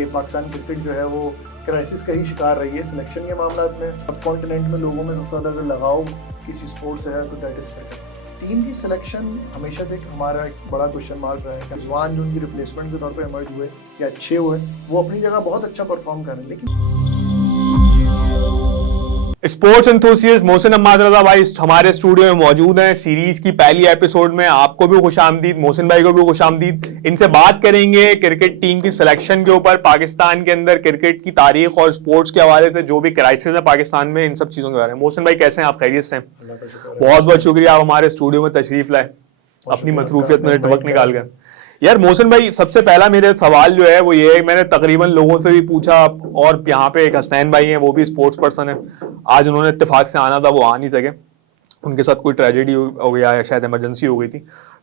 कि पाकिस्तान क्रिकेट जो है वो क्राइसिस का ही शिकार रही है सिलेक्शन के मामला में। सब कॉन्टिनेंट में लोगों में सबसे ज़्यादा अगर लगाव किसी स्पोर्ट से है तो दैट इज़ क्रिकेट। टीम की सिलेक्शन हमेशा से हमारा एक बड़ा क्वेश्चन मार्क रहा है कि जवान जो उनकी रिप्लेसमेंट के तौर पे इमर्ज हुए या अच्छे हुए वो अपनी जगह बहुत अच्छा परफॉर्म कर रहे हैं, लेकिन स्पोर्ट्स एंथुसियस्ट मोहसिन अम्माद रजा भाई हमारे स्टूडियो में मौजूद हैं। सीरीज की पहली एपिसोड में आपको भी खुशामदीद, मोहसिन भाई को भी खुशामदीद। इनसे बात करेंगे क्रिकेट टीम की सिलेक्शन के ऊपर, पाकिस्तान के अंदर क्रिकेट की तारीख और स्पोर्ट्स के हवाले से जो भी क्राइसिस है पाकिस्तान में, इन सब चीजों के बारे में। मोहसिन भाई कैसे हैं आप? खैरियत से हैं? बहुत बहुत शुक्रिया आप हमारे स्टूडियो में तशरीफ लाए अपनी मसरूफियत में वक्त निकाल कर। यार मोहसिन भाई, सबसे पहला मेरा सवाल जो है वो ये है, मैंने तकरीबन लोगों से भी पूछा और यहाँ पे एक हसनैन भाई हैं, वो भी स्पोर्ट्स पर्सन है। आज उन्होंने इत्तेफाक से आना था, वो आ नहीं सके, उनके साथ कोई ट्रेजेडी हो गया या शायद इमरजेंसी हो गई थी।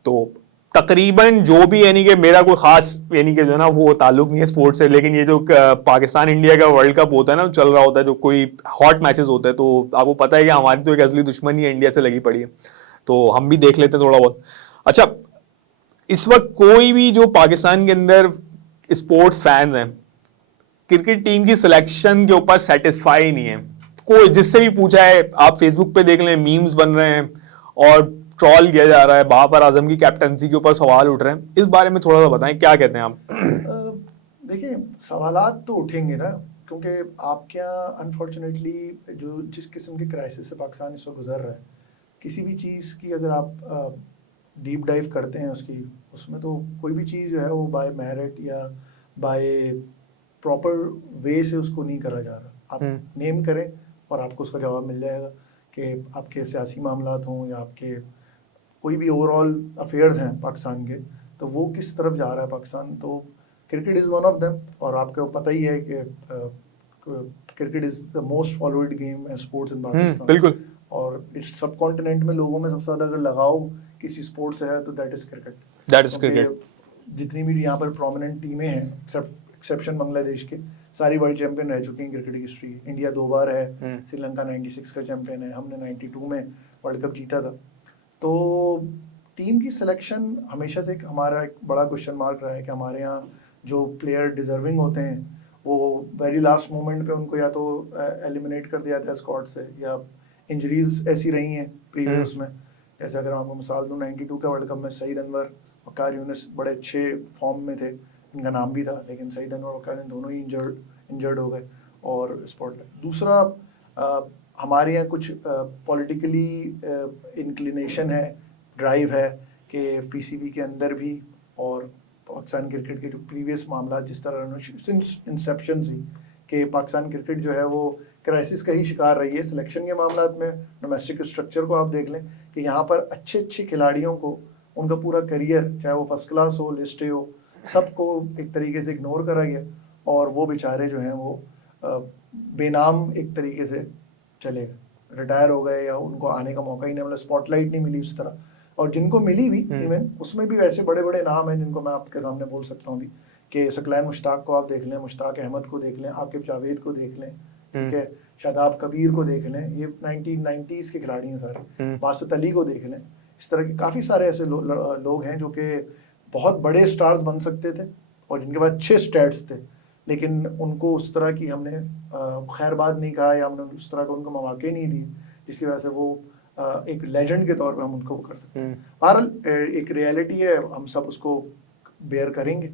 तो तकरीबन जो भी, यानी कि मेरा कोई खास यानी कि जो है ना वो ताल्लुक नहीं है स्पोर्ट्स से, लेकिन ये जो पाकिस्तान इंडिया का वर्ल्ड कप होता है ना, चल रहा होता है, जो कोई हॉट मैचेस होते हैं, तो आपको पता है कि हमारी तो एक असली दुश्मनी है, इंडिया से लगी पड़ी है, तो हम भी देख लेते हैं थोड़ा बहुत। अच्छा, इस वक्त कोई भी जो पाकिस्तान के अंदर स्पोर्ट्स फैन है, क्रिकेट टीम की सिलेक्शन के ऊपर सेटिस्फाई नहीं है। कोई जिससे भी पूछा है, आप फेसबुक पे देख लें, मीम्स बन रहे हैं और ट्रॉल किया जा रहा है, बाबर आजम की कैप्टनसी के ऊपर सवाल उठ रहे हैं। इस बारे में थोड़ा सा बताएं, क्या कहते हैं आप? देखिए, सवालात तो उठेंगे ना, क्योंकि आपके यहाँ अनफॉर्चुनेटली जो जिस किस्म की क्राइसिस से पाकिस्तान इस वक्त गुजर रहा है, किसी भी चीज़ की अगर आप डीप डाइव करते हैं उसमें तो कोई भी चीज़ जो है वो बाय मेरिट या बाय प्रॉपर वे से उसको नहीं करा जा रहा। आप नेम करें और आपको उसका जवाब मिल जाएगा कि आपके सियासी मामलात हों या आपके कोई भी ओवरऑल अफेयर्स हैं पाकिस्तान के, तो वो किस तरफ जा रहा है पाकिस्तान। तो cricket is one of them, और आपको पता ही है कि cricket is the most followed game and sports in Pakistan. बिल्कुल। और इस सब कॉन्टिनेंट में लोगों में सबसे ज़्यादा अगर लगाव किसी स्पोर्ट से है तो that is cricket. That is cricket. जितनी भी यहाँ पर प्रोमिनेंट टीमें हैं, एक्सेप्शन बांग्लादेश के, सारी वर्ल्ड चैंपियन रह चुकी हैं क्रिकेट की हिस्ट्री। इंडिया 2 बार है, श्रीलंका 96 का चैंपियन है, हमने 92 में वर्ल्ड कप जीता था। तो टीम की सिलेक्शन हमेशा से हमारा एक बड़ा क्वेश्चन मार्क रहा है कि हमारे यहाँ जो प्लेयर डिजर्विंग होते हैं वो वेरी लास्ट मोमेंट पे उनको या तो एलिमिनेट कर दिया जाता है स्क्वाड से, या इंजरीज ऐसी रही हैं प्रीवियस में। जैसे अगर आपको मिसाल दूँ, 92 के वर्ल्ड कप में सईद अनवर, वकार यूनिस बड़े अच्छे फॉर्म में थे, इनका नाम भी था, लेकिन सईद अनवर और वकार दोनों ही इंजर्ड हो गए और स्पॉटलाइट। दूसरा, हमारे यहाँ कुछ पॉलिटिकली इंक्लिनेशन है, ड्राइव है कि पीसीबी के अंदर भी और पाकिस्तान क्रिकेट के जो प्रीवियस मामला जिस तरह इंसेप्शन से कि पाकिस्तान क्रिकेट जो है वो क्राइसिस का ही शिकार रही है सिलेक्शन के मामला में। डोमेस्टिक स्ट्रक्चर को आप देख लें कि यहाँ पर अच्छे अच्छे खिलाड़ियों को उनका पूरा करियर, चाहे वो फर्स्ट क्लास हो, लिस्ट ए हो, सबको एक तरीके से इग्नोर करा गया और वो बेचारे जो हैं वो बेनाम एक तरीके से चले गए, रिटायर हो गए, या उनको आने का मौका ही नहीं मिला, स्पॉटलाइट नहीं मिली उस तरह। और जिनको मिली भी इवन उसमें भी वैसे बड़े बड़े नाम हैं जिनको मैं आपके सामने बोल सकता हूँ भी, कि सकलैन मुश्ताक को आप देख लें, मुश्ताक अहमद को देख लें, आकिब जावेद को देख लें, ठीक है, शादाब कबीर को देख लें, ये 1990s के खिलाड़ी हैं सारे, बासित अली को देख लें। इस तरह के काफ़ी सारे ऐसे लोग हैं जो कि बहुत बड़े स्टार्स बन सकते थे और जिनके पास अच्छे स्टैट्स थे, लेकिन उनको उस तरह की हमने खैरबाद नहीं कहा या हमने उस तरह का उनको मौके नहीं दिए जिसकी वजह से वो एक लेजेंड के तौर पे हम उनको कर सकते हैं। बहरहाल एक रियलिटी है, हम सब उसको बेयर करेंगे।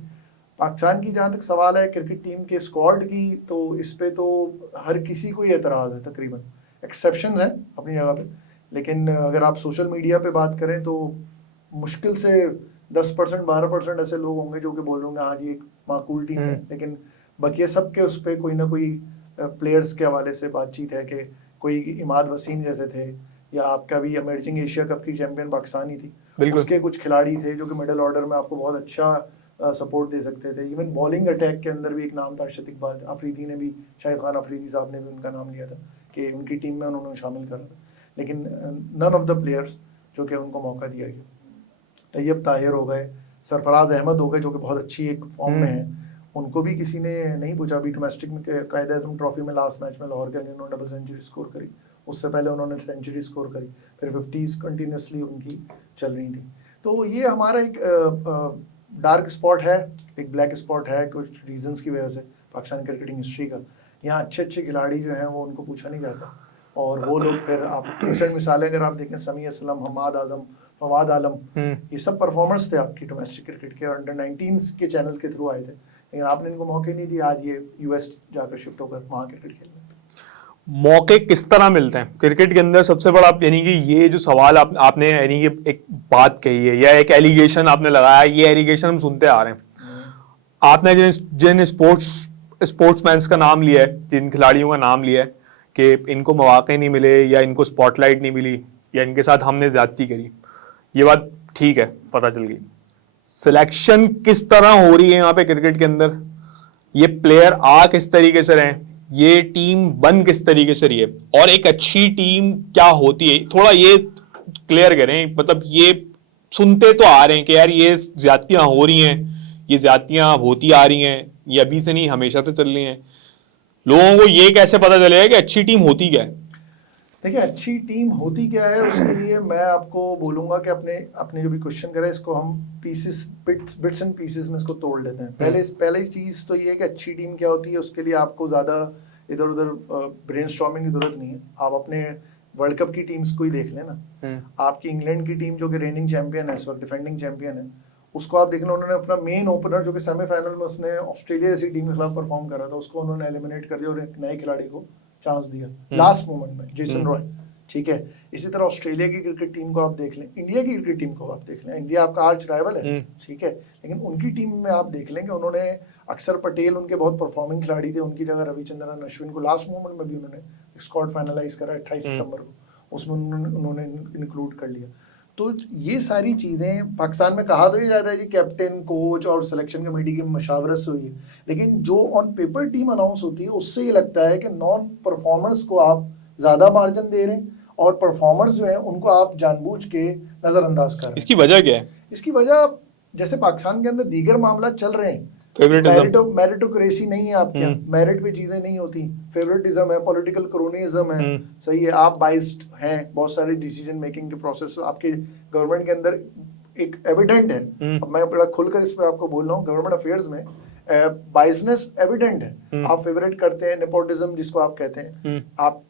पाकिस्तान की जहाँ तक सवाल है क्रिकेट टीम के स्क्वाड की, तो इस पे तो हर किसी को ही एतराज़ है तकरीबन, एक्सेप्शंस हैं अपनी जगह पे, लेकिन अगर आप सोशल मीडिया पे बात करें तो मुश्किल से 10% 12% ऐसे लोग होंगे जो कि बोलेंगे हाँ जी एक माकूल टीम है, लेकिन बाकी सब के उस पर कोई ना कोई प्लेयर्स के हवाले से बातचीत है कि कोई इमाद वसीम जैसे थे, या आपका भी इमर्जिंग एशिया कप की चैंपियन पाकिस्तानी थी, उसके कुछ खिलाड़ी थे जो कि मिडिल ऑर्डर में आपको बहुत अच्छा सपोर्ट दे सकते थे। इवन बॉलिंग अटैक के अंदर भी एक नाम था, अर्शद इकबाल अफरीदी ने भी, शाहिद खान अफरीदी साहब ने भी उनका नाम लिया था कि उनकी टीम में उन्होंने शामिल करा था, लेकिन नन ऑफ द प्लेयर्स जो कि उनको मौका दिया गया। तैयब ताहिर हो गए, सरफराज अहमद हो गए जो कि बहुत अच्छी एक फॉर्म में है, उनको भी किसी ने नहीं पूछा। अभी डोमेस्टिक में कायद-ए-आज़म ट्रॉफी में लास्ट मैच में लाहौर के अगेंस्ट उन्होंने डबल सेंचुरी स्कोर करी, उससे पहले उन्होंने सेंचुरी स्कोर करी, फिर 50s कंटिन्यूसली उनकी चल रही थी। तो ये हमारा एक डार्क स्पॉट है, एक ब्लैक स्पॉट है कुछ रीजंस की वजह से पाकिस्तान क्रिकेटिंग हिस्ट्री का। यहाँ अच्छे अच्छे खिलाड़ी जो हैं वो उनको पूछा नहीं जाता, और वो लोग फिर आप रिसेंट मिसालें अगर आप देखें, समी असलम, हमाद आजम, फवाद आलम, ये सब परफॉर्मर्स थे आपकी डोमेस्टिक क्रिकेट के, अंडर 19 के चैनल के थ्रू आए थे, लेकिन आपने इनको मौके नहीं दिए। आज ये यूएस जाकर शिफ्ट होकर वहाँ क्रिकेट खेलने। मौके किस तरह मिलते हैं क्रिकेट के अंदर? सबसे बड़ा यानी कि ये जो सवाल आपने यानी कि एक बात कही है या एक एलिगेशन आपने लगाया, ये एलिगेशन हम सुनते आ रहे हैं। आपने जिन स्पोर्ट्समैन का नाम लिया है, जिन खिलाड़ियों का नाम लिया है कि इनको मौके नहीं मिले या इनको स्पॉटलाइट नहीं मिली या इनके साथ हमने ज्यादती करी, ये बात ठीक है, पता चल गई। सिलेक्शन किस तरह हो रही है यहाँ पे क्रिकेट के अंदर, ये प्लेयर आ किस तरीके से रहे, ये टीम बन किस तरीके से रही है, और एक अच्छी टीम क्या होती है, थोड़ा ये क्लियर करें। मतलब ये सुनते तो आ रहे हैं कि यार ये ज्यादतियां हो रही हैं, ये ज्यादतियां होती आ रही हैं, ये अभी से नहीं हमेशा से चल रही हैं। लोगों को ये कैसे पता चलेगा कि अच्छी टीम होती क्या है? देखिए, अच्छी टीम होती क्या है, उसके लिए मैं आपको बोलूंगा कि अपने जो भी क्वेश्चन करे इसको हम पीसेस, बिट्स एंड पीसेस में इसको तोड़ लेते हैं। पहले चीज तो ये है कि अच्छी टीम क्या होती है, उसके लिए आपको ज्यादा इधर उधर ब्रेनस्टॉर्मिंग की जरूरत नहीं है। आप अपने वर्ल्ड कप की टीम्स को ही देख लेना। आपकी इंग्लैंड की टीम जो कि रेनिंग चैंपियन है, इस वक्त डिफेंडिंग चैंपियन है, उसको आप देख लो, उन्होंने अपना मेन ओपनर जो कि सेमीफाइनल में उसने ऑस्ट्रेलिया जैसी टीम के खिलाफ परफॉर्म करा था, उसको उन्होंने एलिमिनेट कर दिया और एक नए खिलाड़ी को चांस दिया लास्ट मोमेंट में, जेसन रॉय। ठीक है, इसी तरह ऑस्ट्रेलिया की क्रिकेट टीम को आप देख लें, इंडिया की क्रिकेट टीम को आप देख लें, इंडिया आपका आर्च राइवल है, ठीक है, लेकिन उनकी टीम में आप देख लें कि उन्होंने अक्षर पटेल, उनके बहुत परफॉर्मिंग खिलाड़ी थे, उनकी जगह रविचंद्रन अश्विन को लास्ट मोमेंट में भी उन्होंने स्क्वाड फाइनलाइज करा 28 सितंबर को, उसमें उन्होंने इंक्लूड कर लिया। तो ये सारी चीजें पाकिस्तान में कहा तो ये जाता है कि कैप्टन, कोच और सिलेक्शन कमेटी की मशावरत से हुई है, लेकिन जो ऑन पेपर टीम अनाउंस होती है उससे ये लगता है कि नॉन परफॉर्मर्स को आप ज्यादा मार्जिन दे रहे हैं और परफॉर्मर्स जो है उनको आप जानबूझ के नजरअंदाज कर रहे हैं। इसकी वजह क्या है? इसकी वजह, जैसे पाकिस्तान के अंदर दीगर मामला चल रहे हैं, मेरिटोक्रेसी नहीं है आपके यहाँ, मेरिट पे चीजें नहीं होती, फेवरेटिज्म है, पॉलिटिकल क्रोनिज्म है, सही है, आप बाइस्ड हैं, बहुत सारे डिसीजन मेकिंग के प्रोसेस आपके गवर्नमेंट के अंदर एक एविडेंट है। अब मैं बड़ा खुलकर इस पे आपको बोल रहा हूँ, गवर्नमेंट अफेयर्स में बाइसनेस एविडेंट है। आप फेवरेट करते हैं, नेपोटिज्म जिसको आप कहते हैं, आप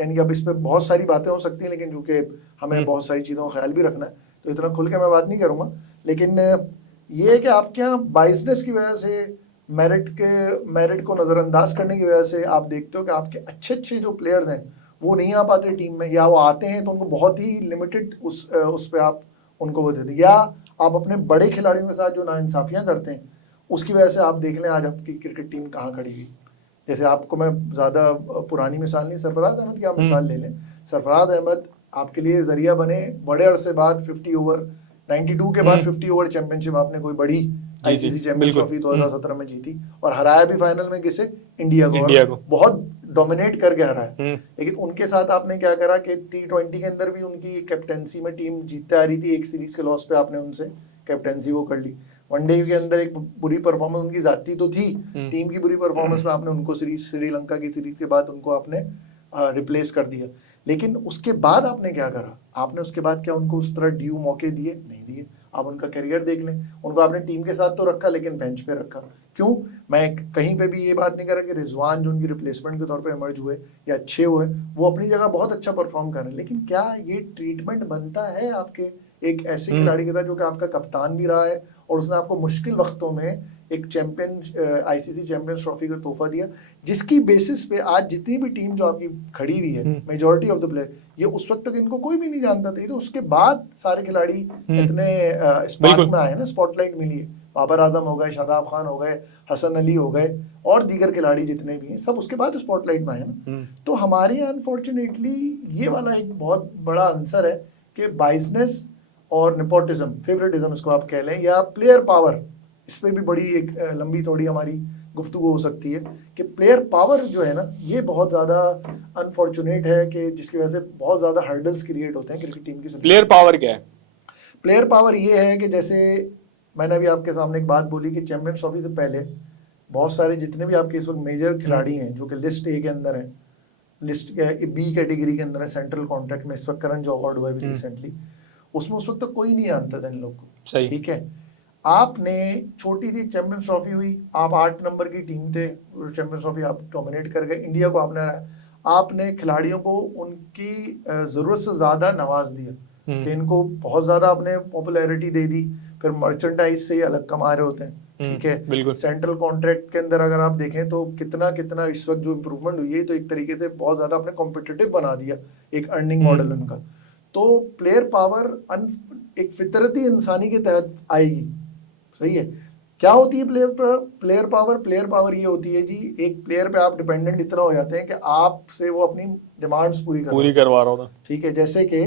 यानी कि अब इस पे बहुत सारी बातें हो सकती हैं, लेकिन चूंकि हमें बहुत सारी चीज़ों का ख्याल भी रखना है तो इतना खुल के मैं बात नहीं करूँगा। लेकिन ये है कि आपके यहाँ बाइसनेस की वजह से, मेरिट को नज़रअंदाज करने की वजह से आप देखते हो कि आपके अच्छे अच्छे जो प्लेयर्स हैं वो नहीं आ पाते टीम में, या वो आते हैं तो उनको बहुत ही लिमिटेड उस पर आप उनको वो देते, या आप अपने बड़े खिलाड़ियों के साथ जो नाइंसाफियाँ करते हैं उसकी वजह से आप देख लें आज आपकी क्रिकेट टीम कहाँ खड़ी हुई। जैसे आपको मैं ज़्यादा पुरानी मिसाल नहीं, सरफराज अहमद की आप मिसाल ले लें। सरफराज अहमद आपके लिए जरिया बने, बड़े अरसे बाद 50 ओवर 92 के बाद 50 ओवर चैंपियनशिप आपने कोई बड़ी आईसीसी चैंपियंस ट्रॉफी 2017 में जीती और हराया भी फाइनल में किसे, इंडिया को बहुत डोमिनेट करके हराया। लेकिन उनके साथ आपने क्या करा कि T20 के अंदर भी उनकी कैप्टेंसी में टीम जीतते आ रही थी, एक सीरीज के लॉस पे आपने उनसे कैप्टेंसी वो कर ली। वनडे के अंदर एक बुरी परफॉर्मेंस उनकी जाती तो थी, टीम की बुरी परफॉर्मेंस में आपने उनको श्रीलंका की सीरीज के बाद उनको आपने रिप्लेस कर दिया। लेकिन उसके बाद आपने क्या करा, आपने उसके बाद क्या उनको उस तरह ड्यू मौके दिए? नहीं दिए। आप उनका करियर देख लें, उनको आपने टीम के साथ तो रखा लेकिन बेंच पे रखा। क्यों? मैं कहीं पे भी ये बात नहीं कर रहा कि रिजवान जो उनकी रिप्लेसमेंट के तौर पे इमर्ज हुए या अच्छे हुए, वो अपनी जगह बहुत अच्छा परफॉर्म कर रहे हैं, लेकिन क्या ये ट्रीटमेंट बनता है आपके एक ऐसे खिलाड़ी के साथ जो कि आपका कप्तान भी रहा है और उसने आपको मुश्किल वक्तों में एक चैंपियन आईसीसी चैंपियंस ट्रॉफी का तोहफा दिया, जिसकी बेसिस पे आज जितनी भी टीम जो आपकी खड़ी हुई है, मेजॉरिटी ऑफ द प्लेयर, ये उस वक्त तक इनको कोई भी नहीं जानता था। तो उसके बाद सारे खिलाड़ी इतने स्पार्क में आए ना, स्पॉटलाइट मिली है। बाबर आजम हो गए, शादाब खान हो गए, हसन अली हो गए और दीगर खिलाड़ी जितने भी हैं, सब उसके बाद स्पॉटलाइट में आए ना। तो हमारे यहाँ अनफॉर्चुनेटली ये वाला एक बहुत बड़ा आंसर है कि बाइसनेस और नेपोटिज्म, फेवरेटिज्म इसको आप कह लें, या प्लेयर पावर, इस पे भी बड़ी एक लंबी थोड़ी हमारी गुफ्तगू हो सकती है कि प्लेयर पावर जो है ना, ये बहुत ज़्यादा अनफॉर्चुनेट है कि जिसकी वजह से बहुत ज़्यादा हर्डल्स क्रिएट होते हैं क्रिकेट टीम की। प्लेयर पावर क्या है? प्लेयर पावर ये है कि जैसे मैंने अभी आपके सामने एक बात बोली कि चैंपियंस ट्रॉफी से पहले बहुत सारे जितने भी आपके इस वक्त मेजर खिलाड़ी हैं जो कि लिस्ट ए के अंदर हैं, लिस्ट बी कैटेगरी के अंदर है, सेंट्रल कॉन्ट्रैक्ट में इस वक्त करंट जो अवार्ड हुआ है रिसेंटली, उसमें उस वक्त तक कोई नहीं जानता था इन लोग को, ठीक है। आपने छोटी सी चैंपियंस ट्रॉफी हुई, आप 8 नंबर की टीम थे, चैंपियंस ट्रॉफी आप डोमिनेट कर गए, इंडिया को आपने खिलाड़ियों को उनकी जरूरत से ज्यादा नवाज दिया कि इनको बहुत ज्यादा आपने पॉपुलैरिटी दे दी, फिर मर्चेंडाइज से ही अलग कमा रहे होते हैं, ठीक है। बिल्कुल। सेंट्रल कॉन्ट्रैक्ट के अंदर अगर आप देखें तो कितना कितना इस वक्त जो इम्प्रूवमेंट हुई है, तो एक तरीके से बहुत ज्यादा आपने कॉम्पिटिटिव बना दिया एक अर्निंग मॉडल उनका। तो प्लेयर पावर एक फितरती इंसानी के तहत आएगी, सही है। क्या होती है प्लेयर पावर ये होती है जी, एक प्लेयर पे आप डिपेंडेंट इतना हो जाते हैं कि आपसे वो अपनी डिमांड्स पूरी करवा रहा होता, ठीक है। जैसे कि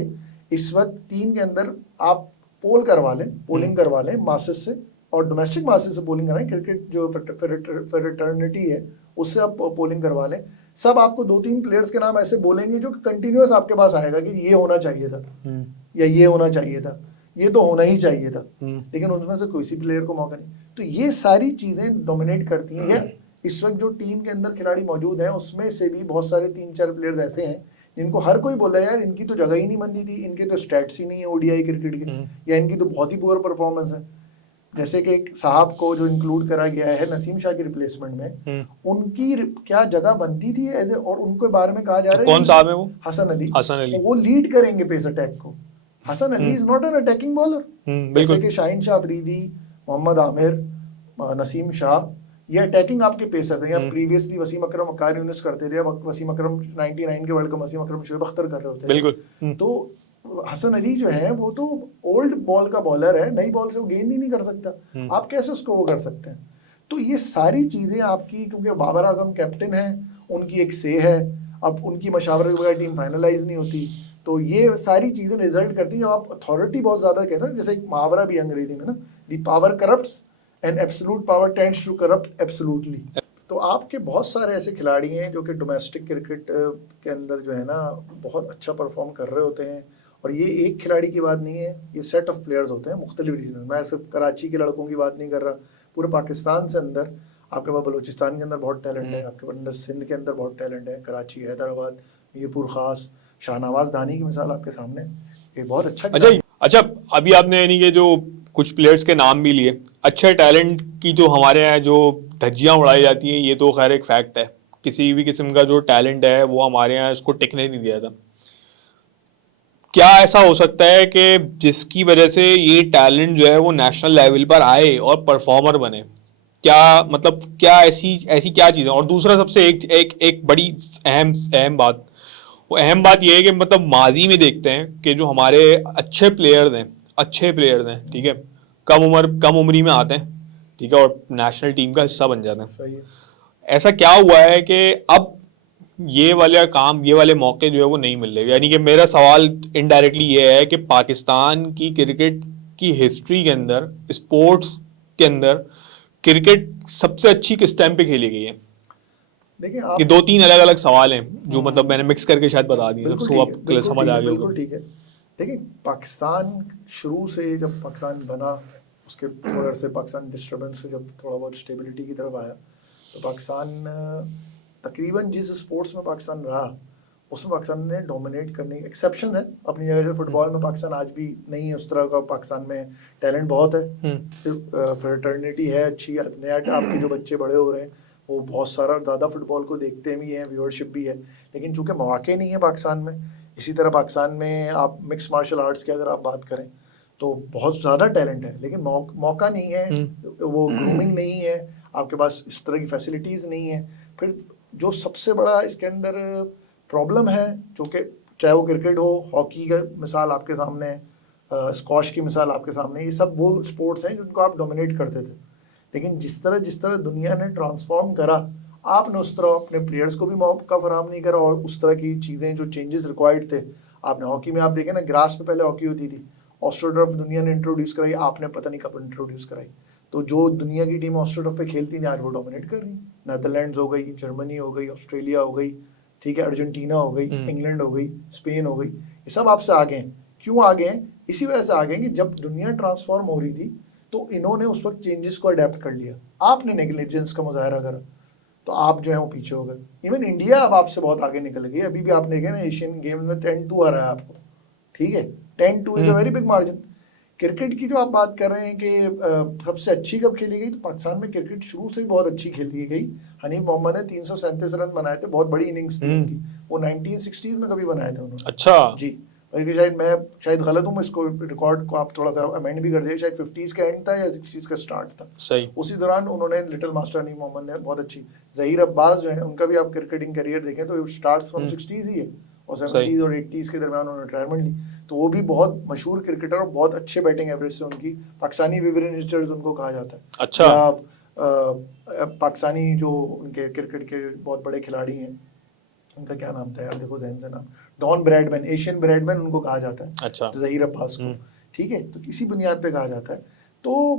इस वक्त टीम के अंदर आप पोलिंग करवा लें मासेस से, और डोमेस्टिक मासेस से पोलिंग कराएं, क्रिकेट जो फ्रेटर्निटी है उससे आप पोलिंग करवा लें, सब आपको 2-3 प्लेयर्स के नाम ऐसे बोलेंगे जो कंटिन्यूअस आपके पास आएगा कि ये होना चाहिए था या ये होना चाहिए था, ये तो होना ही चाहिए था, लेकिन उनमें से किसी प्लेयर को मौका नहीं। तो ये सारी चीजें डोमिनेट करती हैं। या इस वक्त जो टीम के अंदर खिलाड़ी मौजूद हैं उसमें से भी बहुत सारे 3-4 प्लेयर्स ऐसे हैं जिनको हर कोई बोला यार इनकी तो जगह ही नहीं बनती थी, इनके तो स्टैट्स ही नहीं है ओडीआई क्रिकेट के, या इनकी तो बहुत ही पुअर परफॉर्मेंस है। जैसे कि एक साहब को जो इंक्लूड करा गया है नसीम शाह की रिप्लेसमेंट में, उनकी क्या जगह बनती थी एज, और उनके बारे में कहा जा रहा है कौन साहब है वो? हसन अली। वो लीड करेंगे पेस अटैक को। Hasan Ali is not an attacking bowler, जैसे कि शाहीन शाह अफरीदी, मोहम्मद आमिर, नसीम शाह, ये अटैकिंग आपके पेसर थे। या प्रीवियसली वसीम अकरम वकार यूनिस करते थे, वसीम अकरम 99 के वर्ल्ड कप वसीम अकरम शोएब अख्तर कर रहे होते बिल्कुल। तो हसन अली जो है वो तो ओल्ड बॉल का बॉलर है, नई बॉल से वो गेंद ही नहीं कर सकता, आप कैसे उसको वो कर सकते हैं। तो ये सारी चीजें आपकी, क्योंकि बाबर आजम कैप्टन है, उनकी एक से है, अब उनकी मशावरत के बगैर टीम फाइनलाइज नहीं होती। तो ये सारी चीजें रिजल्ट करती हैं जब आप अथॉरिटी बहुत ज्यादा कह रहे हैं, जैसे एक मुहावरा भी अंग्रेजी में ना, the power corrupts and absolute power tends to corrupt absolutely. तो आपके बहुत सारे ऐसे खिलाड़ी हैं जो कि डोमेस्टिक क्रिकेट के अंदर जो है ना बहुत अच्छा परफॉर्म कर रहे होते हैं, और ये एक खिलाड़ी की बात नहीं है, ये सेट ऑफ प्लेयर्स होते हैं मुख्तलिफ रीजन में। मैं सिर्फ कराची के लड़कों की बात नहीं कर रहा, पूरे पाकिस्तान से अंदर आपके पास बलूचिस्तान के अंदर बहुत टैलेंट है, आपके पास सिंध के अंदर बहुत टैलेंट है, कराची, हैदराबाद, मीरपुर खास, शाहनवाज दानी की मिसाल आपके सामने, ये बहुत अच्छा अभी आपने यानी कि जो कुछ प्लेयर्स के नाम भी लिए, अच्छे टैलेंट की जो हमारे यहाँ जो धज्जियां उड़ाई जाती हैं, ये तो खैर एक फैक्ट है, किसी भी किस्म का जो टैलेंट है वो हमारे यहाँ इसको टिकने नहीं दिया था। क्या ऐसा हो सकता है कि जिसकी वजह से ये टैलेंट जो है वो नेशनल लेवल पर आए और परफॉर्मर बने? क्या मतलब क्या ऐसी क्या चीज़ है? और दूसरा सबसे एक बड़ी अहम बात, वो अहम बात ये है कि मतलब माजी में देखते हैं कि जो हमारे अच्छे प्लेयर्स हैं, ठीक है, कम उम्री में आते हैं, ठीक है, और नेशनल टीम का हिस्सा बन जाते हैं। सही है। ऐसा क्या हुआ है कि अब ये वाले मौके जो है वो नहीं मिल रहे? यानी कि मेरा सवाल इनडायरेक्टली ये है कि पाकिस्तान की क्रिकेट की हिस्ट्री के अंदर, स्पोर्ट्स के अंदर क्रिकेट सबसे अच्छी किस टाइम पे खेली गई है? देखिए ये 2-3 अलग अलग सवाल हैं जो मतलब मैंने मिक्स करके शायद बता दिए, सबको आप समझ आ गया होगा। बिल्कुल ठीक है। देखिए पाकिस्तान शुरू से, जब पाकिस्तान बना, उसके थोड़ा से पाकिस्तान डिस्टर्बेंस से जब थोड़ा बहुत स्टेबिलिटी की तरफ आया, तो पाकिस्तान तकरीबन जिस स्पोर्ट्स में पाकिस्तान रहा उसमें पाकिस्तान ने डोमिनेट करने, एक्सेप्शन है अपनी जगह से, फुटबॉल में पाकिस्तान आज भी नहीं है उस तरह का, पाकिस्तान में टैलेंट बहुत है, फ्रेटर्निटी है अच्छी, नया आपके जो बच्चे बड़े हो रहे हैं वो बहुत सारा ज़्यादा फुटबॉल को देखते भी हैं, व्यूअरशिप भी है, लेकिन चूंकि मौके नहीं है पाकिस्तान में। इसी तरह पाकिस्तान में आप मिक्स मार्शल आर्ट्स की अगर आप बात करें तो बहुत ज़्यादा टैलेंट है, लेकिन मौका नहीं है, वो ग्रूमिंग नहीं है, आपके पास इस तरह की फैसिलिटीज़ नहीं है। फिर जो सबसे बड़ा इसके अंदर प्रॉब्लम है, जो कि चाहे वो क्रिकेट हो, हॉकी का मिसाल आपके सामने है, स्क्वॉश की मिसाल आपके सामने, ये सब वो स्पोर्ट्स हैं जिनको आप डोमिनेट करते थे, लेकिन जिस तरह दुनिया ने ट्रांसफॉर्म करा, आपने उस तरह अपने प्लेयर्स को भी मौका फराहम नहीं करा, और उस तरह की चीज़ें जो चेंजेस रिक्वायर्ड थे आपने हॉकी में, आप देखें ना, ग्रास पे पहले हॉकी होती थी, ऑस्ट्रोटर्फ दुनिया ने इंट्रोड्यूस कराई, आपने पता नहीं कब इंट्रोड्यूस कराई, तो जो दुनिया की टीम ऑस्ट्रोटर्फ पे खेलती थी आज वो डोमिनेट कर रही, नेदरलैंड्स हो गई, जर्मनी हो गई, ऑस्ट्रेलिया हो गई, ठीक है, अर्जेंटीना हो गई, इंग्लैंड हो गई, स्पेन हो गई, ये सब आपसे आगे हैं। क्यों आगे हैं? इसी वजह से आगे हैं कि जब दुनिया ट्रांसफॉर्म हो रही थी तो इन्होंने उस वक्त चेंजेस को अडेप्ट कर लिया, आपने नेग्लिजेंस का मुजाहरा करा तो आप जो है वो पीछे हो गए। इवन इंडिया अब आपसे बहुत आगे निकल गई, अभी भी आप देखें ना एशियन गेम्स में 10-2 आ रहा है आपको, ठीक है, 10-2 is a very big margin. Cricket की जो आप बात कर रहे हैं कि सबसे अच्छी कब खेली गई, तो पाकिस्तान में क्रिकेट शुरू से ही बहुत अच्छी खेली गई। हनीफ मोहम्मद ने 337 रन बनाए थे, बहुत बड़ी इनिंग्स थी उनकी, वो 1960s में कभी बनाए थे उन्होंने। अच्छा जी, बल्कि शायद गलत हूँ, इसको रिकॉर्ड को आप थोड़ा सा अमेंड भी कर दिए, शायद 50s का एंड था या 60s का स्टार्ट था। सही। उसी दौरान उन्होंने लिटिल मास्टर हनीफ मोहम्मद ने बहुत अच्छी, जहीर अब्बास जो है उनका भी आप क्रिकेटिंग करियर देखें तो स्टार्ट फ्रॉम 60s ही है, और 70s और 80s के दरमियान उन्होंने रिटायरमेंट ली। तो वो भी बहुत मशहूर क्रिकेटर और बहुत अच्छे बैटिंग एवरेज से उनकी पाकिस्तानी विवियन रिचर्ड्स उनको कहा जाता है। अच्छा। या पाकिस्तानी जो उनके क्रिकेट के बहुत बड़े खिलाड़ी हैं, उनका क्या नाम था यार, देखो जहन से नाम, डॉन ब्रैडमैन, एशियन ब्रैडमैन उनको कहा जाता है। अच्छा। जहीर अब्बास को, ठीक है, तो किसी बुनियाद पे कहा जाता है। तो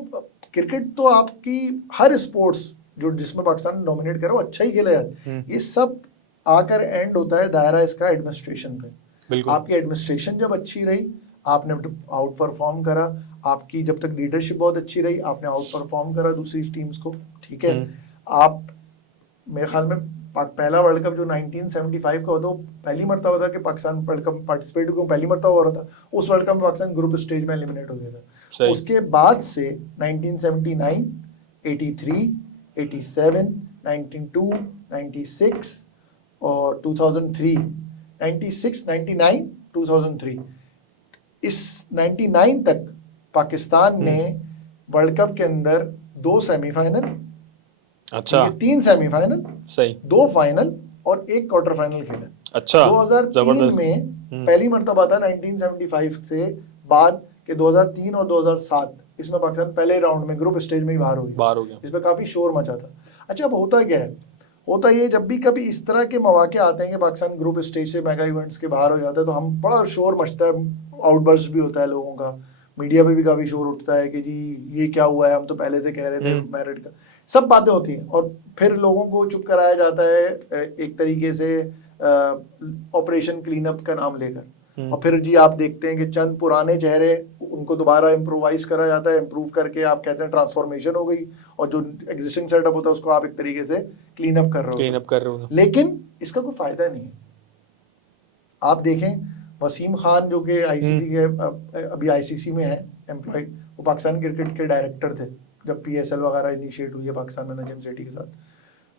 क्रिकेट तो आपकी हर स्पोर्ट्स जो जिसमें पाकिस्तान ने डोमिनेट करा वो अच्छा ही खेला जाता है। ये सब आकर एंड होता है दायरा इसका एडमिनिस्ट्रेशन पे। बिल्कुल। आपकी एडमिनिस्ट्रेशन जब अच्छी रही, आपने आउट परफॉर्म करा, आपकी जब तक लीडरशिप बहुत अच्छी रही, आपने आउट परफॉर्म करा दूसरी टीम्स को, ठीक है। आप, मेरे ख्याल में पहला वर्ल्ड कप जो 1975 का होता, वो पहली मरतबा था कि पाकिस्तान वर्ल्ड कप पार्टिसिपेट हुआ, पहली मरतबा हो रहा था। उस वर्ल्ड कप में पाकिस्तान ग्रुप स्टेज में एलिमिनेट हो गया था। उसके बाद से 1979, 83, 87, 92, 96 और 2003, 96, 99, 2003, इस 99 तक पाकिस्तान ने वर्ल्ड कप के अंदर 2 सेमीफाइनल, अच्छा, 3 सेमीफाइनल, सही, 2 फाइनल और 1 क्वार्टर फाइनल खेला। अच्छा, 2003 में पहली मर्तबा था 1975 से बाद के 2003 और 2007, इसमें पाकिस्तान पहले राउंड में ग्रुप स्टेज में ही बाहर हो गया। इस पर काफी शोर मचा था। अच्छा, अब होता क्या है, होता ये जब भी कभी इस तरह के मौके आते हैं कि पाकिस्तान ग्रुप स्टेज से मेगा इवेंट्स के बाहर हो जाता है, तो हम बड़ा शोर मचता है, आउटबर्स्ट भी होता है लोगों का, मीडिया पे भी काफी शोर उठता है कि जी ये क्या हुआ है, हम तो पहले से कह रहे थे मेरिट का, सब बातें होती हैं। और फिर लोगों को चुप कराया जाता है एक तरीके से ऑपरेशन क्लीन अप का नाम लेकर। और फिर जी आप देखते हैं कि चंद पुराने चेहरे, उनको दोबारा इम्प्रोवाइज करा जाता है, इम्प्रूव करके आप कहते हैं ट्रांसफॉर्मेशन हो गई, और जो एग्जिस्टिंग सेटअप होता है उसको आप एक तरीके से क्लीन अप कर रहे हो। लेकिन इसका कोई फायदा नहीं है। आप देखें वसीम खान जो कि आईसीसी के अभी आईसीसी में है एम्प्लॉयड, वो पाकिस्तान क्रिकेट के डायरेक्टर थे जब पीएसएल वगैरह इनिशिएट हुई है पाकिस्तान में नजीम सेठी के साथ।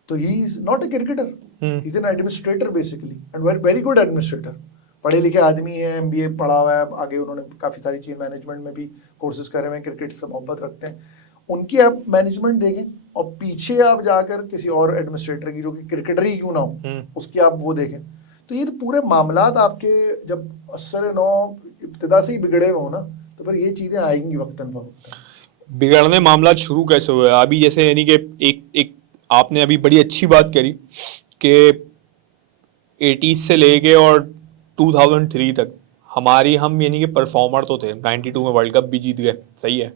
तो he is not a cricketer, he is an administrator basically, and very good administrator. पढ़े लिखे आदमी है, एमबीए पढ़ा हुआ है, आगे उन्होंने काफ़ी सारी चीज़ मैनेजमेंट में भी कोर्सेज करे हुए हैं, क्रिकेट से मोहब्बत रखते हैं। उनकी आप मैनेजमेंट देखें और पीछे आप जाकर किसी और एडमिनिस्ट्रेटर की जो कि क्रिकेटर ही क्यों ना हो उसकी आप वो देखें, तो ये तो पूरे मामलात आपके जब असर नौ इब्तिदा से ही बिगड़े हो ना, तो फिर ये चीज़ें आएंगी वक्तन फवक्तन। बिगड़ने मामला शुरू कैसे हुए अभी, जैसे यानी कि एक आपने अभी बड़ी अच्छी बात करी कि 80s से लेके और 2003 तक हम यानी कि परफॉर्मर तो थे, 92 में वर्ल्ड कप भी जीत गए, सही है,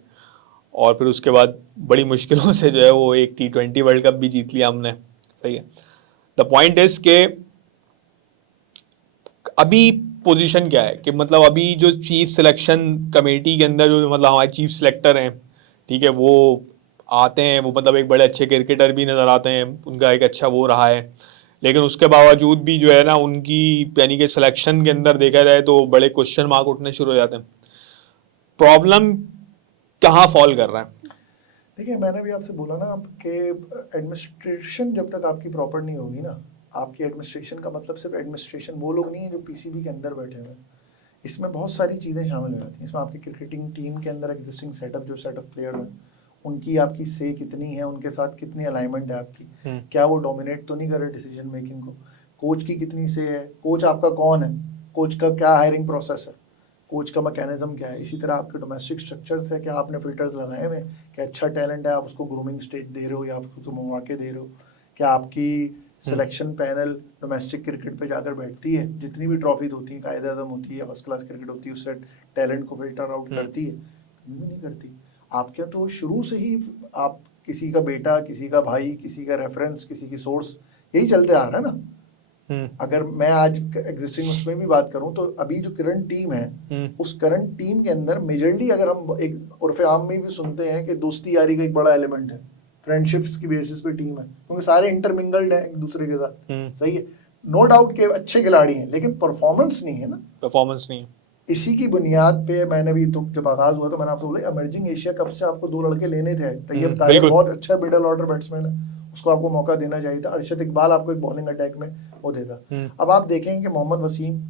और फिर उसके बाद बड़ी मुश्किलों से जो है वो एक T20 वर्ल्ड कप भी जीत लिया हमने, सही है। द पॉइंट इज के अभी पोजीशन क्या है कि मतलब अभी जो चीफ सिलेक्शन कमेटी के अंदर जो मतलब हमारे चीफ सिलेक्टर हैं, ठीक है, वो आते हैं, वो मतलब एक बड़े अच्छे क्रिकेटर भी नज़र आते हैं, उनका एक अच्छा वो रहा है, लेकिन उसके बावजूद भी जो है ना उनकी यानी कि सिलेक्शन के अंदर देखा जाए तो बड़े क्वेश्चन मार्क उठने शुरू हो जाते हैं। प्रॉब्लम कहाँ फॉल कर रहा है? देखिए, मैंने भी आपसे बोला ना कि एडमिनिस्ट्रेशन जब तक आपकी प्रॉपर नहीं होगी ना, आपकी एडमिनिस्ट्रेशन का मतलब सिर्फ एडमिनिस्ट्रेशन वो लोग नहीं है जो पीसीबी के अंदर बैठे हुए हैं, इसमें बहुत सारी चीज़ें शामिल हो जाती हैं। इसमें आपकी क्रिकेटिंग टीम के अंदर एग्जिस्टिंग सेटअप, जो सेट ऑफ प्लेयर हैं उनकी आपकी से कितनी है, उनके साथ कितनी अलाइनमेंट है आपकी, क्या वो डोमिनेट तो नहीं कर रहे डिसीजन मेकिंग को, कोच की कितनी से है, कोच आपका कौन है, कोच का क्या हायरिंग प्रोसेस है, कोच का मैकेनिज्म क्या है। इसी तरह आपके डोमेस्टिक स्ट्रक्चर्स है, क्या आपने फिल्टर्स लगाए हुए, क्या अच्छा टैलेंट है आप उसको ग्रूमिंग स्टेज दे रहे हो या आप उसको मौके दे रहे हो, क्या आपकी सिलेक्शन पैनल डोमेस्टिक क्रिकेट पे जाकर बैठती है, जितनी भी ट्रॉफीज होती हैं कायदे आज़म होती है, फर्स्ट क्लास क्रिकेट होती है, उससे टैलेंट को फिल्टर आउट करती है, कभी नहीं करती। आपके तो शुरू से ही आप किसी का बेटा, किसी का भाई, किसी का रेफरेंस, किसी की सोर्स, यही चलते आ रहा है ना। अगर मैं आज एग्जिस्टिंग उसमें भी बात करूं तो अभी जो करंट टीम है उस करंट टीम के अंदर मेजरली अगर हम एक उर्फे आम में भी सुनते हैं कि दोस्ती यारी का एक बड़ा एलिमेंट है, फ्रेंडशिप्स की बेसिस पे टीम है, क्योंकि सारे इंटरमिंगल्ड हैं एक दूसरे के साथ, सही है। नो डाउट के अच्छे खिलाड़ी हैं लेकिन परफॉर्मेंस नहीं है ना, परफॉर्मेंस नहीं है। इसी की बुनियाद पे मैंने भी तो जब आगाज हुआ तो मैंने आपसे बोला इमर्जिंग एशिया कप से आपको 2 लड़के लेने थे। तैयब ताहिर बिल्कुल। बहुत अच्छा मिडल ऑर्डर बैट्समैन है, उसको आपको मौका देना चाहिए था। अरशद इकबाल आपको एक बॉलिंग अटैक में वो देता। अब आप देखेंगे कि मोहम्मद वसीम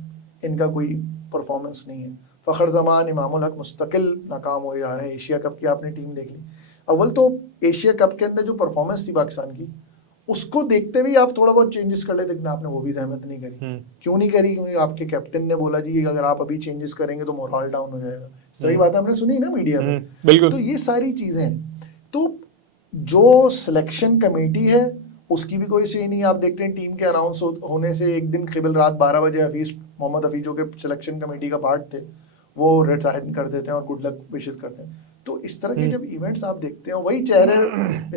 इनका कोई परफॉर्मेंस नहीं है। फ़खर जमान, इमामुल हक मुस्तकिल नाकाम हो जा रहे हैं। एशिया कप की आपने टीम देख ली, अव्वल तो एशिया कप के अंदर जो परफॉर्मेंस थी पाकिस्तान की, उसको देखते हुए आप थोड़ा बहुत चेंजेस कर लेते, लेकिन आपने वो भी जहमत नहीं करी। क्यों नहीं करी? क्योंकि आपके कैप्टन ने बोला जी अगर आप अभी चेंजेस करेंगे तो मोरल डाउन हो जाएगा। इस तरह की बात हमने सुनी ना मीडिया में। बिल्कुल। तो ये सारी चीजें, तो जो सिलेक्शन कमेटी है उसकी भी कोई सही नहीं। आप देखते हैं टीम के अनाउंस होने से एक दिन केवल रात 12 बजे मोहम्मद हफीज जो के सिलेक्शन कमेटी का पार्ट थे वो रिटायर कर देते हैं और गुड लक विशेस करते हैं। तो इस तरह के जब इवेंट्स आप देखते हैं, वही चेहरे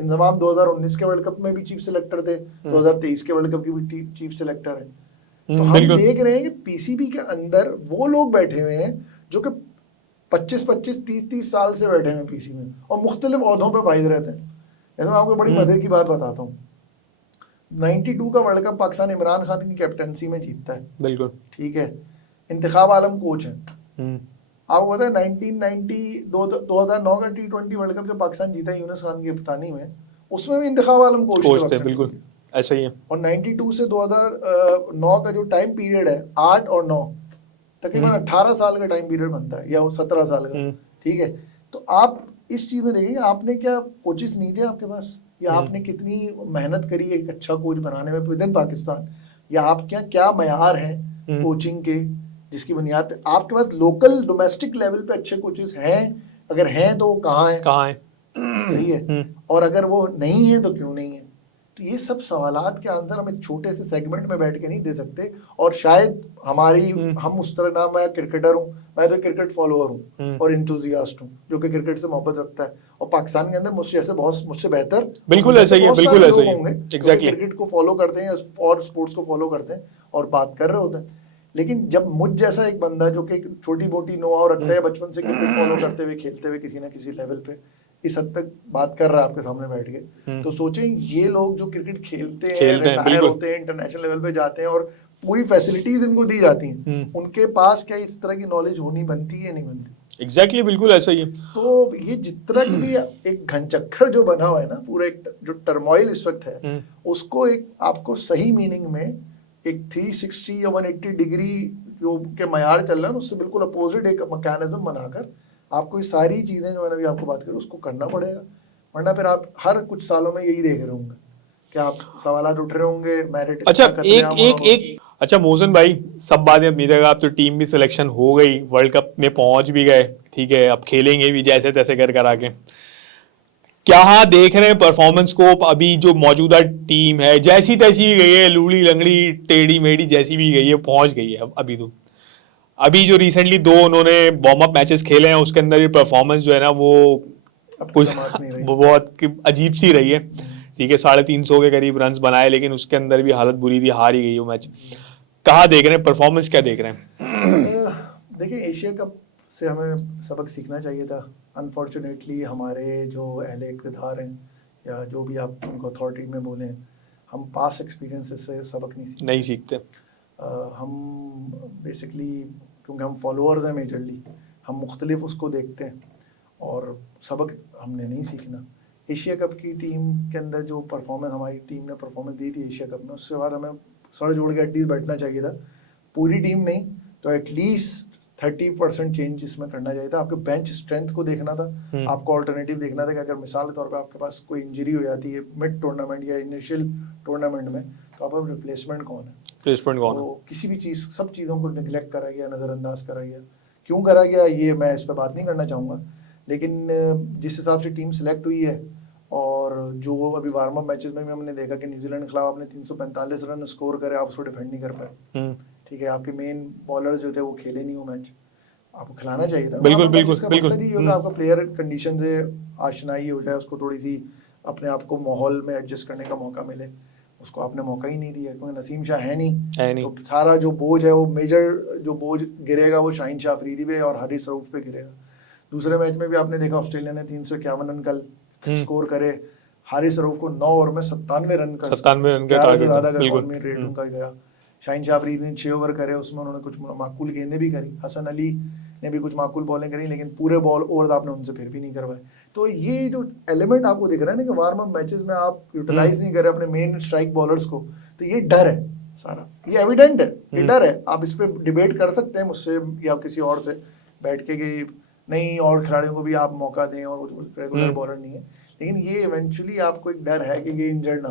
इंजमाम 2019 के वर्ल्ड कप में भी चीफ सिलेक्टर थे, 2023 के वर्ल्ड कप की भी चीफ सिलेक्टर है। तो हम देख रहे हैं कि पीसीबी के अंदर वो लोग बैठे हुए हैं जो कि 25-25, 30-30 साल से बैठे हुए हैं पीसीबी में और मुख्तलिफ ओहदों पर वाहिद रहते हैं। जैसे मैं आपको बड़ी मजे की बात बताता हूँ, 92 का वर्ल्ड कप पाकिस्तान इमरान खान की कैप्टनसी में जीतता है। बिल्कुल ठीक है, इंतखाब आलम कोच है। आपको पता है 2009 का T20 वर्ल्ड कप जो पाकिस्तान जीता है यूनुस खान की कप्तानी में, उसमें भी इंतखाब आलम कोच थे। बिल्कुल ऐसा ही है। और 92 से 2009 का जो टाइम पीरियड है 8 और 9 तकरीबन 18 साल का टाइम पीरियड बनता है, या 17 साल का। ठीक है, तो आप इस चीज में देखेंगे आपने क्या कोचेस नहीं थे आपके पास, या आपने कितनी मेहनत करी एक अच्छा कोच बनाने में विद इन पाकिस्तान, या आप क्या मयार है कोचिंग के जिसकी बुनियाद पे आपके पास लोकल डोमेस्टिक लेवल पे अच्छे कोचेस हैं? अगर हैं तो वो कहाँ है? सही है। और अगर वो नहीं है तो क्यों नहीं है? तो ये सब सवालात के आंसर हम एक छोटे से सेगमेंट में बैठ के नहीं दे सकते। और शायद हम उस तरह ना, मैं क्रिकेटर हूँ, मैं तो क्रिकेट फॉलोअर हूँ और इंथुजियास्ट हूँ जो कि क्रिकेट से मोहब्बत रखता है, और पाकिस्तान के अंदर मुझसे ऐसे मुझसे बेहतर बिल्कुल ऐसा ही है, बिल्कुल ऐसा ही होंगे क्रिकेट को फॉलो करते हैं और स्पोर्ट्स को फॉलो करते हैं और बात कर रहे होते हैं। लेकिन जब मुझ जैसा एक बंदा जो कि छोटी मोटी नो रखता है, बचपन से क्रिकेट फॉलो करते हुए खेलते हुए किसी ना किसी लेवल पे इस हद तक बात कर रहा है आपके सामने बैठ के, तो सोचें ये लोग जो क्रिकेट खेलते हैं, रिटायर होते हैं, इंटरनेशनल लेवल पे जाते हैं और पूरी फैसिलिटीज इनको दी जाती हैं, उनके पास क्या इस तरह की नॉलेज होनी बनती है नहीं बनती? एग्जैक्टली बिल्कुल ऐसा ही है। तो ये जितना भी एक घनचक्कर जो बना हुआ है ना, पूरा एक जो टर्मोइल इस वक्त है, उसको एक आपको सही मीनिंग में एक 360 या 180 डिग्री जो के मयार चल रहा है उससे बिल्कुल अपोजिट एक मैकेनिज्म बनाकर आपको ये सारी चीजें जो मैंने अभी आपको बात करी उसको करना पड़ेगा, वरना फिर आप हर कुछ सालों में यही देख रहे होंगे कि आप सवालात उठ रहे होंगे मेरिट। अच्छा मोहसिन भाई, सब बातें अपनी जगह, आप तो टीम भी सिलेक्शन हो गई, वर्ल्ड कप में पहुंच भी गए, ठीक है, अब खेलेंगे भी जैसे तैसे कर आके, क्या देख रहे हैं परफॉर्मेंस को? अभी जो मौजूदा टीम है जैसी तैसी भी गई है, लूड़ी लंगड़ी टेढ़ी मेढ़ी जैसी भी गई है, पहुंच गई है। अभी जो रिसेंटली 2 उन्होंने वार्म अप मैचेस खेले हैं उसके अंदर भी परफॉर्मेंस जो है ना वो कुछ बहुत अजीब सी रही है। ठीक है, 350 के करीब रन बनाए, लेकिन उसके अंदर भी हालत बुरी थी, हार ही गई वो मैच। कहाँ देख रहे हैं परफॉर्मेंस, क्या देख रहे हैं? देखिए, एशिया कप से हमें सबक सीखना चाहिए था। अनफॉर्चुनेटली हमारे जो अहले इक़्तिदार हैं या जो भी आप उनको अथॉरिटी में बोलें, हम पास्ट एक्सपीरियंसेस से सबक नहीं सीखते। हम बेसिकली क्योंकि हम फॉलोअर्स हैं मेजरली, हम मुख्तलिफ उसको देखते हैं और सबक हमने नहीं सीखना। एशिया कप की टीम के अंदर जो परफॉर्मेंस हमारी टीम ने परफॉर्मेंस दी थी एशिया कप में, उसके बाद हमें सर जोड़ के एटलीस्ट बैठना चाहिए था। पूरी टीम नहीं तो एटलीस्ट 30% चेंज इसमें करना चाहिए था। आपके बेंच स्ट्रेंथ को देखना था, आपको ऑल्टरनेटिव देखना था कि अगर मिसाल के तौर पे आपके पास कोई इंजरी हो जाती है मिड टूर्नामेंट या इनिशियल टूर्नामेंट में, तो आपका रिप्लेसमेंट कौन है? तो किसी भी चीज़, सब चीज़ों को निगलेक्ट करा गया, नज़रअंदाज करा गया। क्यों करा गया ये मैं इस पर बात नहीं करना चाहूँगा, लेकिन जिस हिसाब से टीम सेलेक्ट हुई है और जो अभी वार्म अप मैचेस में भी हमने देखा कि न्यूजीलैंड के खिलाफ आपने 345 रन स्कोर करे, आप उसको डिफेंड नहीं कर पाए। ठीक है, आपके मेन बॉलर्स जो थे वो खेले नहीं वो मैच, आपको खिलाना चाहिए था। बिल्कुल मकसद ही होता है आपका प्लेयर कंडीशन से आशनाई हो जाए, उसको थोड़ी सी अपने आप को माहौल में एडजस्ट करने का मौका मिले। उसको आपने मौका ही नहीं दिया क्योंकि नसीम शाह है नहीं। तो सारा जो बोझ है वो मेजर जो बोझ गिरेगा वो शाहीन शाह अफरीदी पे और हारिस रऊफ पे गिरेगा। दूसरे मैच में भी आपने देखा ऑस्ट्रेलिया ने 351 रन कल स्कोर करे, हारिस रऊफ को 9 ओवर में 97 रन का 11 से ज़्यादा का रेट उनका गया। शाहीन शाह अफरीदी ने 6 ओवर करे, उसमें उन्होंने कुछ माकूल गेंदें भी करी, हसन अली ने भी कुछ माकूल बॉलिंग करी, लेकिन पूरे बॉल ओवर आपने उनसे फिर भी नहीं करवाए। तो ये जो एलिमेंट आपको दिख रहा है ना कि वार्म अप मैचेस में आप यूटिलाइज नहीं कर रहे अपने मेन स्ट्राइक बॉलर्स को, तो ये डर है सारा, ये एविडेंट है, ये डर है। आप इस पे डिबेट कर सकते हैं मुझसे या किसी और से बैठ के कि नहीं और खिलाड़ियों को भी आप मौका दें और वो रेगुलर बॉलर नहीं है, लेकिन ये इवेंचुअली आपको एक डर है कि ये इंजर्ड ना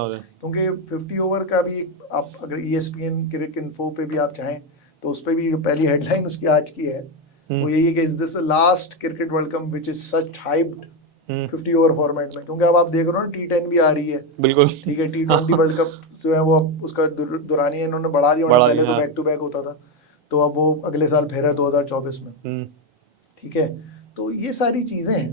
हो जाए, क्योंकि 50 ओवर का भी आप अगर ESPN क्रिकेट इन्फो पे भी आप चाहें तो उस पे भी जो पहली हेडलाइन उसकी आज की है वो यही है कि is this last cricket world cup which is such hyped 50 over format में, क्योंकि अब आप देख रहे हो ना T10 भी आ रही है, बिल्कुल ठीक है, T20 वर्ल्ड कप जो है वो उसका दुरानी इन्होंने बढ़ा दिया, पहले तो बैक टू बैक होता था, तो अब वो अगले साल फिर है 2024 में, ठीक है। तो ये सारी चीजें हैं,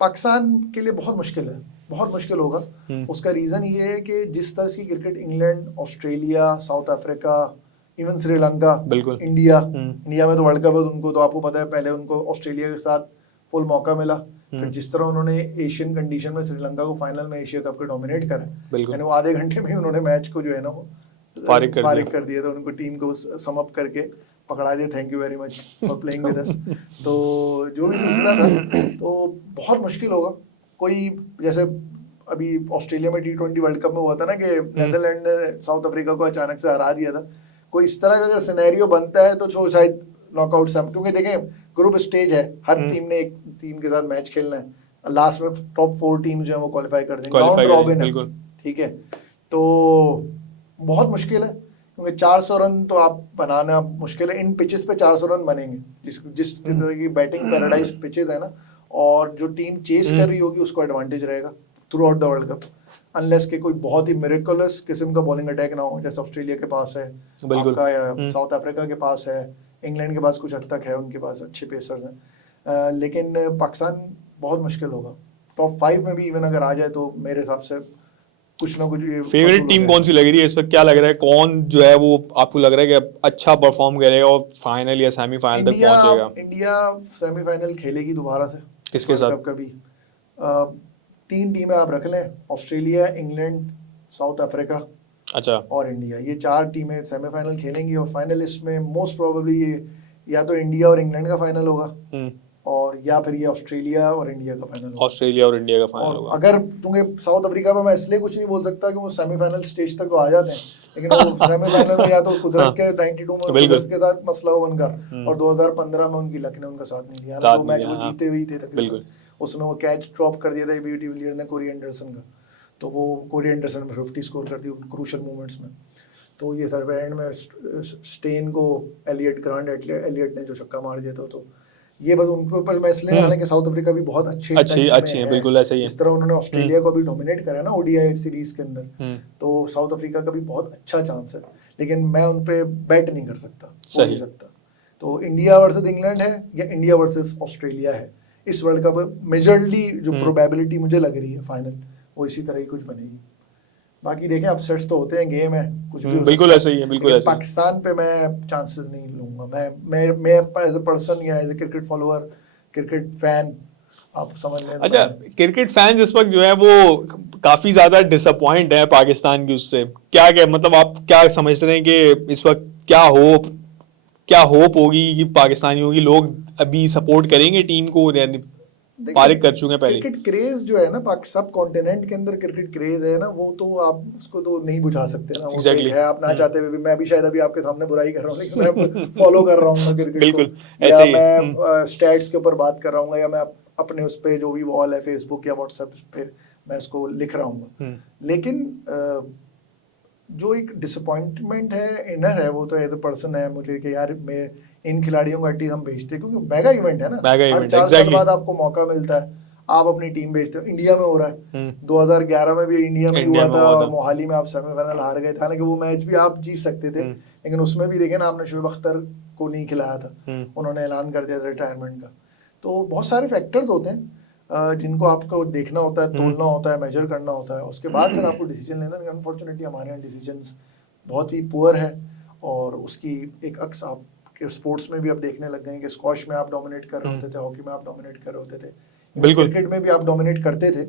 पाकिस्तान के लिए बहुत मुश्किल है, बहुत मुश्किल होगा। उसका रीजन ये है कि जिस तरह की cricket England, Australia, south Africa, even Sri Lanka, India में तो वर्ल्ड कप है उनको, तो आपको पता है पहले उनको ऑस्ट्रेलिया के साथ फुल मौका मिला, फिर जिस तरह उन्होंने एशियन कंडीशन में श्रीलंका को फाइनल में एशिया कप के डॉमिनेट करा, यानी वो आधे घंटे में उन्होंने मैच को जो है ना वो फारिग कर दिया था, उनको टीम को सम अप करके पकड़ा दिया, thank you very much for playing with us. तो जो भी सिलसिला था तो बहुत मुश्किल होगा। कोई जैसे अभी ऑस्ट्रेलिया में T20 वर्ल्ड कप में हुआ था ना कि नेदरलैंड ने साउथ अफ्रीका को अचानक से हरा दिया था, कोई इस तरह का अगर सिनेरियो बनता है तो शायद नॉकआउट से, क्योंकि देखें ग्रुप स्टेज है, हर टीम ने एक टीम के साथ मैच खेलना है, लास्ट में टॉप 4 टीम जो है वो क्वालिफाई कर देंगे, राउंड रॉबिन है, ठीक है। तो बहुत मुश्किल है क्योंकि 400 रन तो आप बनाना मुश्किल है, इन पिचेस पे 400 रन बनेंगे जिस तरह की बैटिंग पैराडाइज पिचेस है ना, और जो टीम चेस कर रही होगी उसको एडवांटेज रहेगा through out the world cup, unless के कोई बहुत ही मिरेकुलस किस्म का बॉलिंग अटैक ना हो, जैसे ऑस्ट्रेलिया के पास है आपका, या साउथ अफ्रीका के पास है, इंग्लैंड के पास कुछ हद तक है, उनके पास अच्छे पेसर्स हैं, लेकिन पाकिस्तान बहुत मुश्किल होगा। टॉप 5 में भी इवन अगर आ जाए तो मेरे हिसाब से कुछ ना कुछ। फेवरेट टीम कौन सी लग रही है इस वक्त, क्या लग रहा है कौन जो है वो आपको लग रहा है कि अच्छा परफॉर्म करेगा और फाइनल या सेमीफाइनल तक पहुंचेगा? इंडिया सेमीफाइनल खेलेगी दोबारा से किसके साथ? कभी 3 टीमें आप रख लें, ऑस्ट्रेलिया, इंग्लैंड, साउथ अफ्रीका, अच्छा, और इंडिया, ये 4 टीमें सेमीफाइनल खेलेंगी, और फाइनलिस्ट में मोस्ट प्रोबेबली ये या तो इंडिया और इंग्लैंड का फाइनल होगा, और या फिर ये ऑस्ट्रेलिया और इंडिया का फाइनल होगा। ऑस्ट्रेलिया और इंडिया का फाइनल होगा। अगर क्योंकि साउथ अफ्रीका में मैं इसलिए कुछ नहीं बोल सकता कि वो सेमीफाइनल स्टेज तक तो आ जाते हैं, लेकिन वो सेमीफाइनल में या तो कुदरत के 92 में कुदरत के साथ मसला हो उनका, और 2015 में उनकी लक ने उनका साथ नहीं दिया, वो मैच वो जीते हुए थे तकरीबन, उसमें वो कैच ड्रॉप कर दिया था एबी डिविलियर्स ने कोरी एंडरसन का, तो वो कोरी एंडरसन में 50 स्कोर कर दी क्रूशियल मोमेंट्स में, तो ये सर एंड में स्टेन को ग्रांट एलियट ने जो छक्का मार दिया था, तो ये बस उनके ऊपर मैं इसलिए हालांकि साउथ अफ्रीका भी बहुत अच्छे हैं, बिल्कुल ऐसा ही है। इस तरह उन्होंने ऑस्ट्रेलिया को भी डोमिनेट करा ना ओडीआई सीरीज के अंदर, तो साउथ अफ्रीका का भी बहुत अच्छा चांस है, लेकिन मैं उन पे बेट नहीं कर सकता, हो नहीं सकता। तो इंडिया वर्सेस इंग्लैंड है या इंडिया वर्सेस ऑस्ट्रेलिया है इस वर्ल्ड कप, मेजरली जो प्रोबेबिलिटी मुझे लग रही है फाइनल वो इसी तरह ही कुछ बनेगी। बाकी देखें अपसेट्स तो होते हैं, गेम है, कुछ भी बिल्कुल ऐसा ही है, बिल्कुल ऐसा। पाकिस्तान पे मैं चांसेस नहीं लूंगा, मैं एज अ पर्सन या as a cricket follower, cricket fan, आप समझ लें। अच्छा, क्रिकेट फैंस इस वक्त जो है वो काफी ज्यादा डिसअपॉइंट है पाकिस्तान की उससे, क्या मतलब आप क्या समझ रहे हैं कि इस वक्त क्या होप होगी कि पाकिस्तानियों की लोग अभी सपोर्ट करेंगे टीम को, पारिक कर चुके हैं पहले? क्रिकेट क्रेज जो है ना सब कॉन्टिनेंट के अंदर क्रिकेट क्रेज है ना, वो तो आप उसको तो नहीं बुझा सकते ना, वो exactly. है, आप ना चाहते हुए भी, मैं भी शायद अभी आपके सामने बुराई कर रहा हूँ, लेकिन मैं फॉलो कर रहा हूँ क्रिकेट को, या मैं स्टैट्स के ऊपर बात कर रहा हूँ, या मैं अपने उस पे जो भी वॉल है फेसबुक या व्हाट्सएप पे मैं उसको लिख रहा हूँ, लेकिन जो एक डिसअपॉइंटमेंट है, इनर है, वो तो एज अ पर्सन है मुझे कि यार मैं इन खिलाड़ियों को एटलीस्ट हम भेजते हैं, क्योंकि मेगा इवेंट है ना, हर 4 साल बाद आपको मौका मिलता है, आप अपनी टीम भेजते हो। इंडिया में हो रहा है, 2011 में भी इंडिया में हुआ था, और मोहाली में आप सेमीफाइनल हार गए थे, हालांकि वो मैच भी आप जीत सकते थे, लेकिन उसमें भी देखे ना आपने शोएब अख्तर को नहीं खिलाया था, उन्होंने ऐलान कर दिया था रिटायरमेंट का। तो बहुत सारे फैक्टर्स होते हैं जिनको आपको देखना होता है, तोलना होता है, मेजर करना होता है, उसके बाद फिर आपको डिसीजन लेना है। अनफॉर्चुनेटली हमारे यहाँ डिसीजंस बहुत ही पुअर है, और उसकी एक अक्स आप स्पोर्ट्स में भी आप देखने लग गए हैं कि स्क्वॉश में आप डोमिनेट कर रहे होते थे, हॉकी में आप डोमिनेट कर रहे होते थे, क्रिकेट में भी आप डोमिनेट करते थे,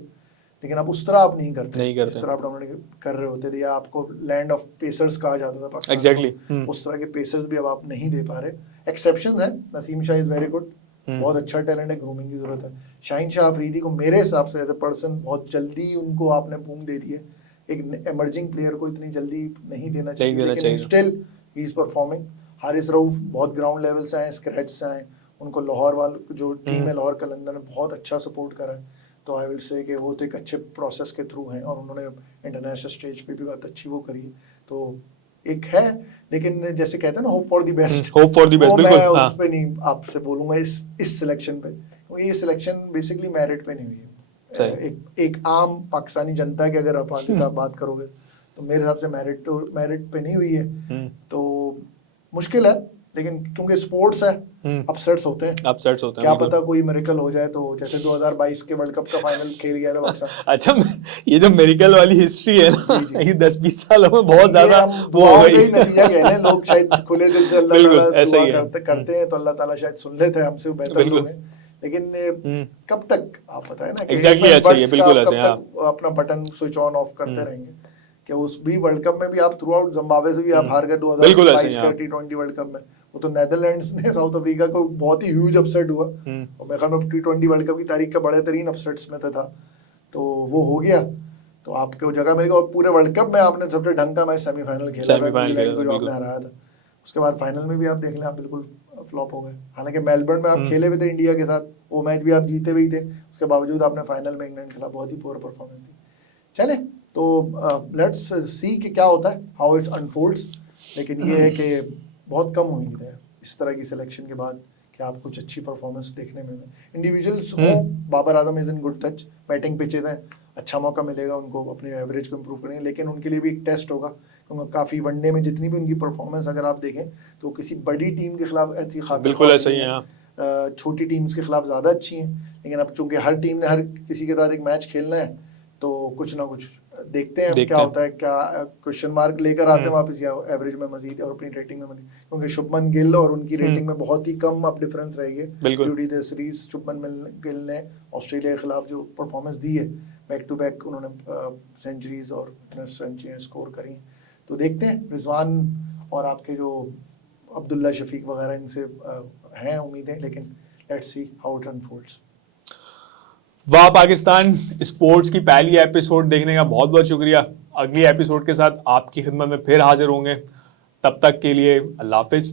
लेकिन अब उस तरह आप नहीं करते नहीं करते। जिस तरह आप डोमिनेट कर रहे होते थे, या आपको लैंड ऑफ पेसर्स कहा जाता था पाकिस्तान Exactly. को। उस तरह के पेसर्स भी अब आप नहीं दे पा रहे। एक्सेप्शन है, Naseem Shah is very good, बहुत अच्छा टैलेंट है, ग्रूमिंग की जरूरत है। शाहीन शाह अफरीदी को मेरे हिसाब से एज ए पर्सन बहुत जल्दी उनको आपने बूम दे दी है। एक एमर्जिंग प्लेयर को इतनी जल्दी नहीं देना चाहिए, लेकिन still he is performing. Haris Rauf बहुत ग्राउंड लेवल से आए, स्क्रैच से आए, उनको लाहौर वालों जो टीम है लाहौर कलंदर ने बहुत अच्छा सपोर्ट करा है। तो आई विल से कि वो तो एक अच्छे प्रोसेस के थ्रू हैं और उन्होंने इंटरनेशनल स्टेज पे भी बात अच्छी वो करी है। तो एक है, लेकिन जैसे कहते हैं ना hope for the best, hope for the best, बिल्कुल। मैं हाँ। उस पे नहीं आपसे बोलूंगा इस सिलेक्शन पे, क्योंकि ये सिलेक्शन बेसिकली मेरिट पे नहीं हुई है। एक आम पाकिस्तानी जनता की अगर आप आगे साहब बात करोगे तो मेरे हिसाब से मेरिट पे नहीं हुई है। तो मुश्किल है, लेकिन क्योंकि स्पोर्ट्स है, अपसेट्स होते हैं, क्या पता कोई मिरेकल हो जाए। तो जैसे 2022 के वर्ल्ड कप का फाइनल खेल गया था पाकिस्तान। अच्छा, ये जो मिरेकल वाली हिस्ट्री है ना, ये 10-20 सालों में बहुत ज्यादा वो हो गई। नतीजा कहने लोग शायद खुले दिल से अल्लाह ताला दुआ करते हैं, तो अल्लाह ताला शायद सुन लेते हैं, हमसे बेहतर लोग हैं। लेकिन कब तक आप पता है ना कि एग्जैक्टली ऐसा ही है, बिल्कुल ऐसे कब तक अपना बटन स्विच ऑन ऑफ करते रहेंगे। कि उस भी वर्ल्ड कप में भी आप थ्रू आउट जिम्बाब्वे से भी आप हार गए 2022 का T20 वर्ल्ड कप में। वो तो नेदरलैंड्स ने साउथ अफ्रीका को बहुत ही ह्यूज अपसेट हुआ, और मेरे ख्याल में T20 वर्ल्ड कप की तारीख का बड़े तरीन अपसेट्स में था। तो वो हो गया, तो आपको जगह मिल गई। और पूरे वर्ल्ड कप में आपने सबसे ढंग का मैच सेमीफाइनल खेला था, न्यूजीलैंड को जो आपने हराया था। उसके बाद फाइनल में भी आप देख लें, आप बिल्कुल फ्लॉप हो गए। हालांकि मेलबर्न में आप खेले हुए थे इंडिया के साथ, वो मैच भी आप जीते हुए थे, उसके बावजूद आपने फाइनल में इंग्लैंड के खिलाफ बहुत ही पुअर परफॉर्मेंस दी। चले तो लेट्स सी कि क्या होता है, हाउ इट अनफोल्ड्स। लेकिन ये है कि बहुत कम उम्मीद है इस तरह की सिलेक्शन के बाद कि आप कुछ अच्छी परफॉर्मेंस देखने में। इंडिविजुअल्स हो, Babar Azam is in good touch, batting pitches हैं, अच्छा मौका मिलेगा उनको अपने एवरेज को इम्प्रूव करने, लेकिन उनके लिए भी एक टेस्ट होगा, क्योंकि काफ़ी वनडे में जितनी भी उनकी परफॉर्मेंस अगर आप देखें तो किसी बड़ी टीम के खिलाफ ऐसी बिल्कुल ऐसा ही है, छोटी टीम्स के खिलाफ ज़्यादा अच्छी हैं। लेकिन अब चूंकि हर टीम ने हर किसी के साथ एक मैच खेलना है, तो कुछ ना कुछ देखते हैं क्या होता है, क्या क्वेश्चन मार्क लेकर आते हैं वापस, या एवरेज में मजीद और अपनी रेटिंग में मजीद। क्योंकि शुभमन गिल और उनकी रेटिंग में बहुत ही कम अब डिफरेंस रहेगी duty the series. Shubman Gill ने ऑस्ट्रेलिया के खिलाफ जो परफॉर्मेंस दी है, बैक टू बैक उन्होंने सेंचुरीज और सेंचुरी स्कोर करी। तो देखते हैं रिजवान और आपके जो अब्दुल्ला शफीक वगैरह, इनसे हैं उम्मीदें, लेकिन let's see how it unfolds. वाह पाकिस्तान स्पोर्ट्स की पहली एपिसोड देखने का बहुत बहुत शुक्रिया। अगली एपिसोड के साथ आपकी खिदमत में फिर हाजिर होंगे, तब तक के लिए अल्लाह हाफिज।